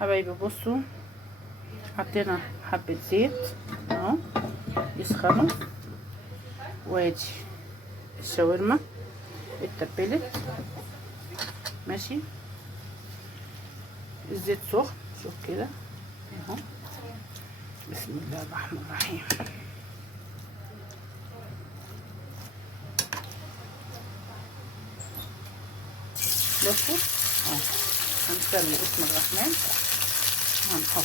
حبايبي بصوا، حطينا حبة زيت اهو يسخنوا، وادي الشاورما اتبلت ماشي. الزيت سخن، شوف كده اهو. بسم الله الرحمن الرحيم. بصوا اهو، هنسمي اسم الرحمن وهنحط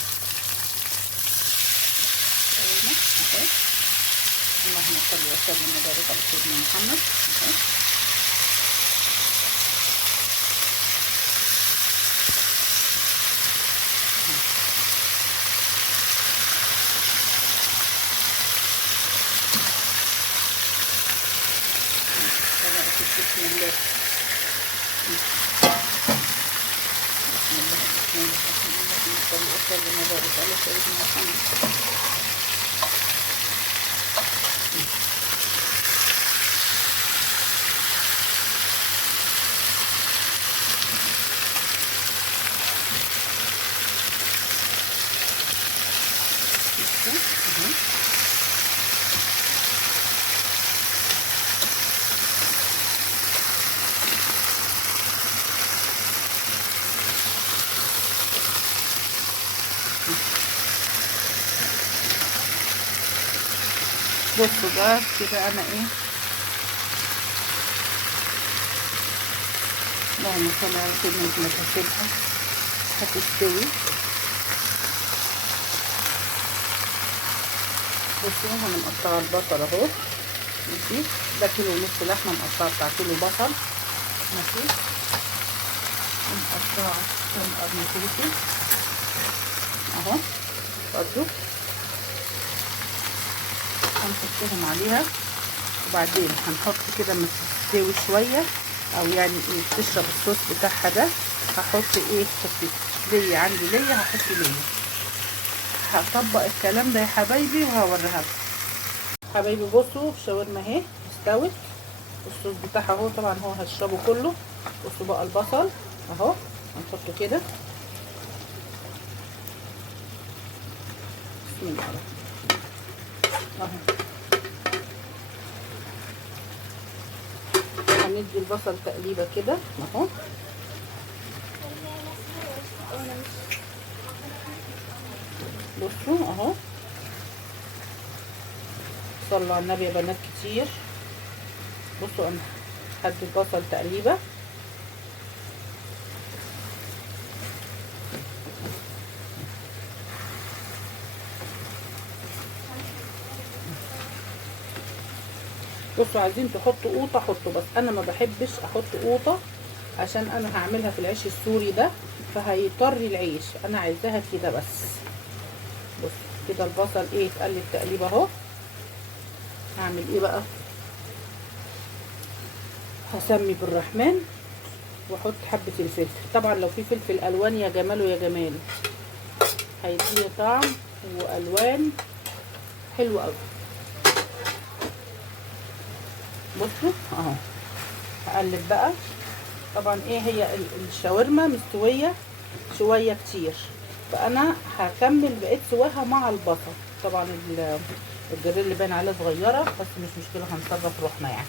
شاورما اهو. اللهم صل وسلم وبارك على سيدنا محمد اهو. بسم الله بسم الله الرحمن الرحيم. اللهم صل وسلم وبارك على سيدنا محمد. بصوا بقى كده انا ايه، اللهم صل على سيدنا محمد. هسيبها هتستوي. بصوا هنقطع البصل اهو ماشي. ده كيلو ونص لحمه مقطعه بتاع كيلو بصل ماشي. هنقطع قرن فلفل اهو برضو، هنحطهم عليها. وبعدين هنحط كده ما تستوي شويه، او يعني ايه تشرب الصوص بتاعها ده، هحط ايه ليا عندي ليا، هحط ليا. هطبق الكلام ده يا حبايبي وهوريها لكم. حبايبي بصوا الشاورما اهي استوت، الصوص بتاعها اهو طبعا هو هشربه كله. بصوا بقى البصل اهو هنحطه كده. بسم الله اهو. هندي البصل تقليبه كده اهو. بصوا اهو، صلوا على النبي يا بنات كتير. بصوا انا هدي البصل تقليبه. بصوا عايزين تحطوا قوطه حطوا، بس انا ما بحبش احط قوطه عشان انا هعملها في العيش السوري ده فهيطري العيش، انا عايزاها كده بس. بصوا كده البصل ايه اتقلب تقليبه اهو. هعمل ايه بقى، هسمي بالرحمن واحط حبه الفلفل. طبعا لو في فلفل الوان يا جماله يا جماله، هيديني طعم والوان حلو قوي. بصوا اهو هقلب بقى. طبعا ايه هي الشاورما مستويه شويه كتير، فانا هكمل بقيت سواها مع البصل. طبعا الجريل اللي باين عليه صغيره بس مش مشكله، هنصرف روحنا يعني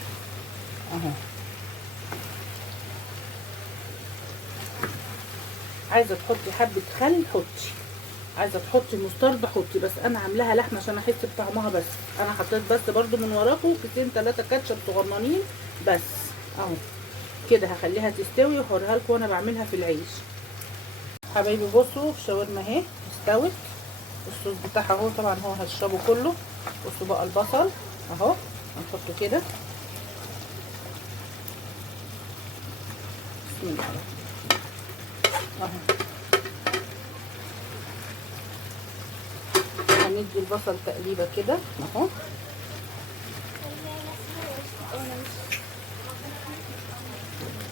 اهو. عايزه تحطي حبه خل حطي، عايزه تحطي مستردة حطي، بس انا عاملاها لحمه عشان احس بطعمها. بس انا حطيت بس برضو من وراكم كيسين 3 كاتشب صغننين بس اهو كده. هخليها تستوي وهوريها لكم وانا بعملها في العيش. حبايبي بصوا الشاورما اهي استوت، الصوص بتاعها اهو طبعا هو هشربه كله. بصوا بقى البصل اهو هنحطه كده. بسم الله اهو. هندي البصل تقليبه كده اهو.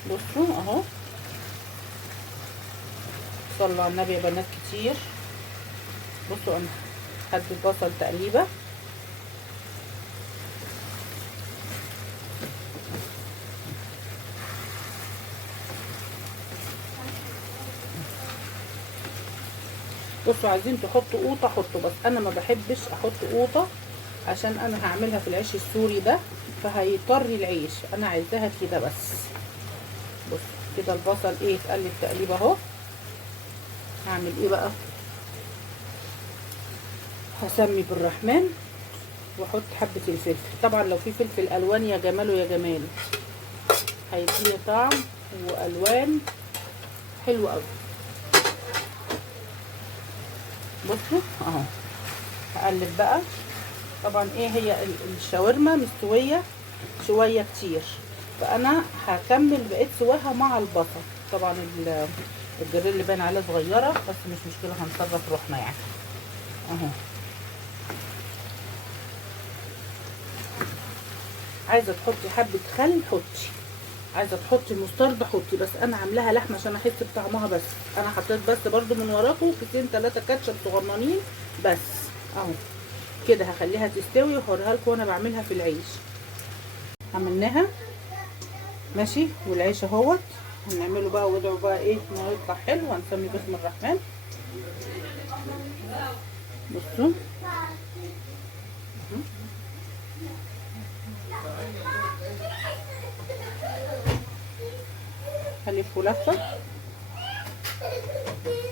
بصوا اهو، صلوا على النبي يا بنات كتير. بصوا انا هدي البصل تقليبه. بصوا عايزين تحطوا قوطه حطوا، بس انا ما بحبش احط قوطه عشان انا هعملها في العيش السوري ده فهيطري العيش، انا عايزاها كده بس. بصوا كده البصل ايه اتقلب تقليبه اهو. هعمل ايه بقى؟ هسمي بالرحمن واحط حبه الفلفل. طبعا لو في فلفل الوان يا جماله يا جماله، هيديني طعم والوان حلو قوي. بصوا اهو هقلب بقى. طبعا ايه هي الشاورما مستويه شويه كتير، فانا هكمل بقيت سواها مع البصل. طبعا الجريل اللي باين عليه صغيره بس مش مشكله، هنصرف روحنا يعني. اهو عايزه تحطي حبه خل حطي، عايزه تحطي مستردة حطي، بس انا عاملاها لحمه عشان احس بطعمها بس. انا حطيت بس برضو من وراكم كيسين 3 كاتشب صغننين بس. اهو كده هخليها تستوي وهوريها لكم وانا بعملها في العيش. عملناها ماشي، والعيش اهوت هنعمله بقى وادعوا بقى ايه انه يطلع حلو. هنسمي باسم الرحمن. بصوا هلف لفه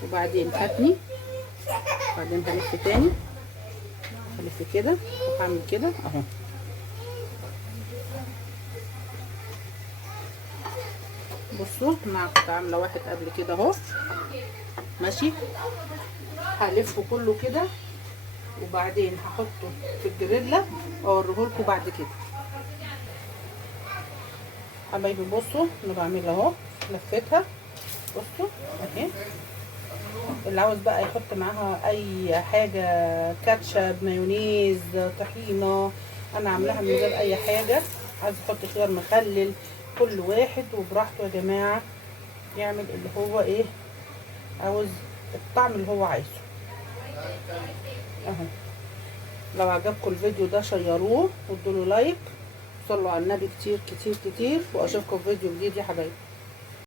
وبعدين هتني، بعدين هلف تاني، هلف كده وهعمل كده اهو. بصوا انا كنت عامله واحد قبل كده اهو ماشي. هلفه كله كده وبعدين هحطه في الجريلا اوريهولكوا بعد كده. حبايبي بصوا انا بعملها اهو، لفيتها بصوا اهي. اللي عاوز بقى يحط معاها اي حاجه، كاتشب مايونيز طحينه، انا عاملاها من غير اي حاجه. عايز يحط خيار مخلل، كل واحد وبراحته يا جماعه يعمل اللي هو ايه عاوز، الطعم اللي هو عايزه اهو. لو عجبكم الفيديو ده شيروه وادوا له لايك، صلوا على النبي كتير كتير كتير، واشوفكم في فيديو جديد يا حبايبي.